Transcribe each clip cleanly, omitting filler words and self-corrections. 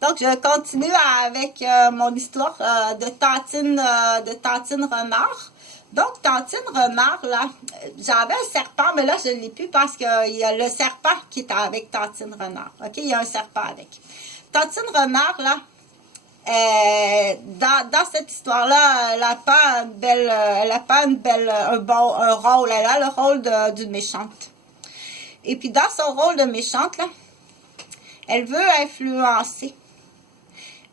Donc, je continue avec mon histoire de Tantine Renard. Donc, Tantine Renard, là, j'avais un serpent, mais là, je ne l'ai plus parce qu'il y a le serpent qui est avec Tantine Renard. OK? Il y a un serpent avec. Tantine Renard, là, dans cette histoire-là, elle n'a pas un rôle. Elle a le rôle d'une méchante. Et puis, dans son rôle de méchante, là, elle veut influencer.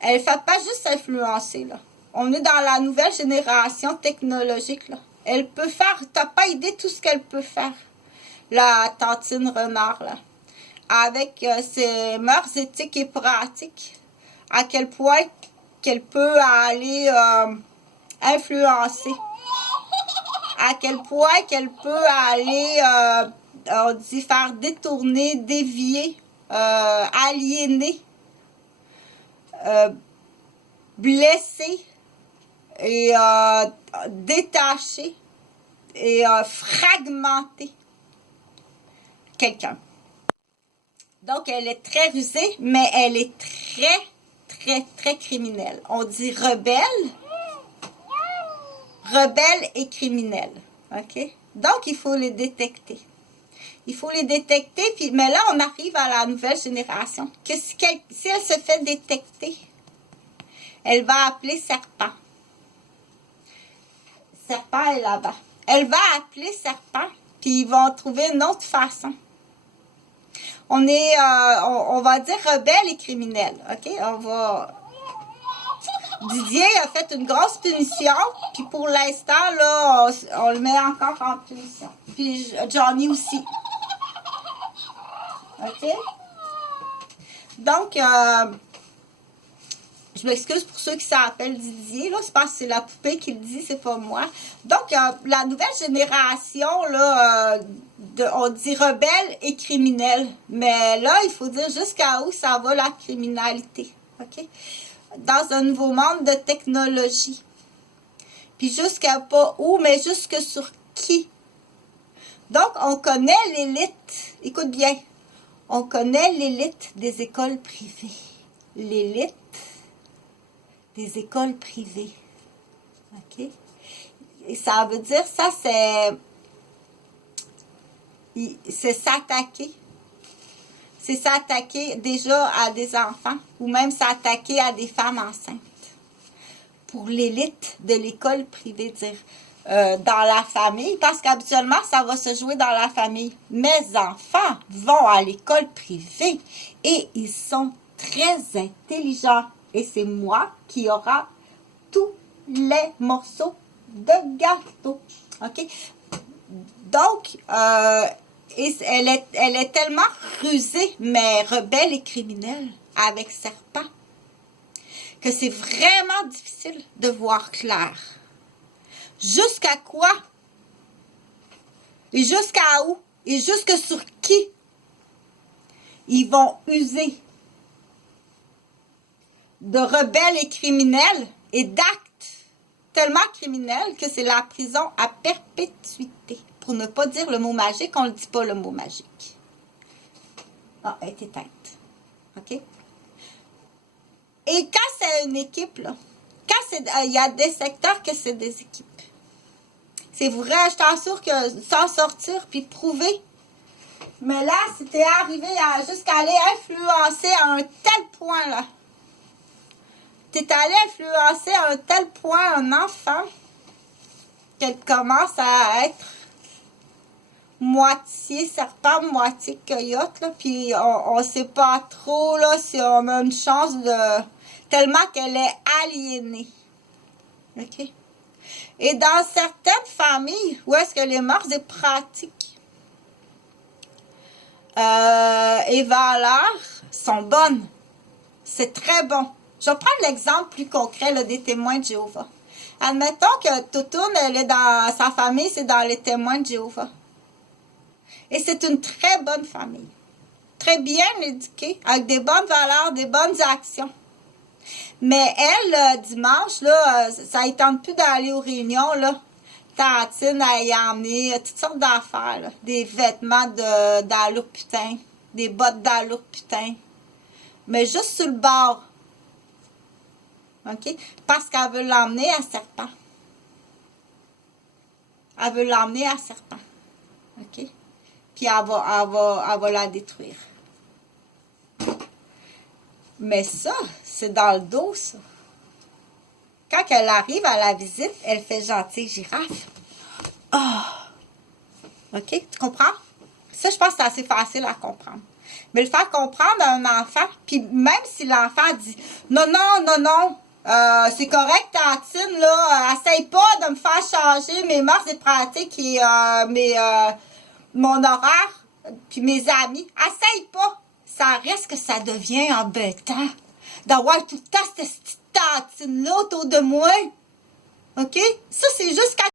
Elle ne fait pas juste influencer, là. On est dans la nouvelle génération technologique, là. Elle peut faire, t'as pas idée tout ce qu'elle peut faire, la Tantine Renard, là. Avec ses mœurs éthiques et pratiques, à quel point qu'elle peut aller influencer, à quel point qu'elle peut aller, on dit, faire détourner, dévier, aliéner, blesser et détacher et fragmenter quelqu'un. Donc, elle est très rusée, mais elle est très criminelle. On dit rebelle et criminelle. OK? Donc, il faut les détecter. Il faut les détecter, puis, mais là, on arrive à la nouvelle génération. Que si elle se fait détecter, elle va appeler Serpent. Serpent est là-bas. Elle va appeler Serpent, puis ils vont trouver une autre façon. On va dire rebelle et criminel. OK? Didier a fait une grosse punition, puis pour l'instant, là, on le met encore en punition. Puis Johnny aussi. OK? Donc, je m'excuse pour ceux qui s'appellent Didier, là, c'est parce que c'est la poupée qui le dit, c'est pas moi. Donc, la nouvelle génération, là, on dit rebelle et criminel. Mais là, il faut dire jusqu'à où ça va la criminalité. OK? Dans un nouveau monde de technologie. Puis jusqu'à pas où, mais jusque sur qui. Donc, on connaît l'élite. Écoute bien. On connaît l'élite des écoles privées. L'élite des écoles privées. OK? Et ça veut dire, ça, c'est s'attaquer. C'est s'attaquer déjà à des enfants ou même s'attaquer à des femmes enceintes. Pour l'élite de l'école privée, dire dans la famille, parce qu'habituellement, ça va se jouer dans la famille. Mes enfants vont à l'école privée et ils sont très intelligents. Et c'est moi qui aura tous les morceaux de gâteau. OK? Donc, elle est tellement rusée, mais rebelle et criminelle avec Serpent, que c'est vraiment difficile de voir clair. Jusqu'à quoi? Et jusqu'à où? Et jusque sur qui? Ils vont user de rebelles et criminels et d'actes tellement criminels que c'est la prison à perpétuité. Pour ne pas dire le mot magique, on ne dit pas le mot magique. Ah, elle est éteinte. OK? Et quand c'est une équipe, là, il y a des secteurs que c'est des équipes. C'est vrai, je t'assure que s'en sortir puis prouver. Mais là, c'était arrivé jusqu'à aller influencer à un tel point, là. T'es allé influencer à un tel point un enfant qu'elle commence à être moitié serpent, moitié coyote, là. Puis on sait pas trop, là, si on a une chance de... Tellement qu'elle est aliénée. OK? Et dans certaines familles, où est-ce que les mœurs et pratiques et valeurs sont bonnes. C'est très bon. Je vais prendre l'exemple plus concret là, des témoins de Jéhovah. Admettons que Toutoune, elle est dans sa famille, c'est dans les témoins de Jéhovah. Et c'est une très bonne famille. Très bien éduquée, avec des bonnes valeurs, des bonnes actions. Mais elle, dimanche, là, ça ne tente plus d'aller aux réunions, là. Tantine, elle y a emmené toutes sortes d'affaires, là. Des vêtements d'allure putain, des bottes d'allure putain. Mais juste sur le bord, OK? Parce qu'elle veut l'emmener à serpent. Elle veut l'emmener à serpent. OK? Puis elle va la détruire. Mais ça, c'est dans le dos, ça. Quand elle arrive à la visite, elle fait gentille girafe. Ah! OK? Tu comprends? Ça, je pense que c'est assez facile à comprendre. Mais le faire comprendre à un enfant, puis même si l'enfant dit « Non, non, non, non, c'est correct, tantine, là, essaye pas de me faire changer mes mœurs et pratiques et mon horaire, puis mes amis. Essaye pas. Ça reste que ça devient embêtant d'avoir tout le temps cette petite tantine-là autour de moi. OK? Ça, c'est juste quand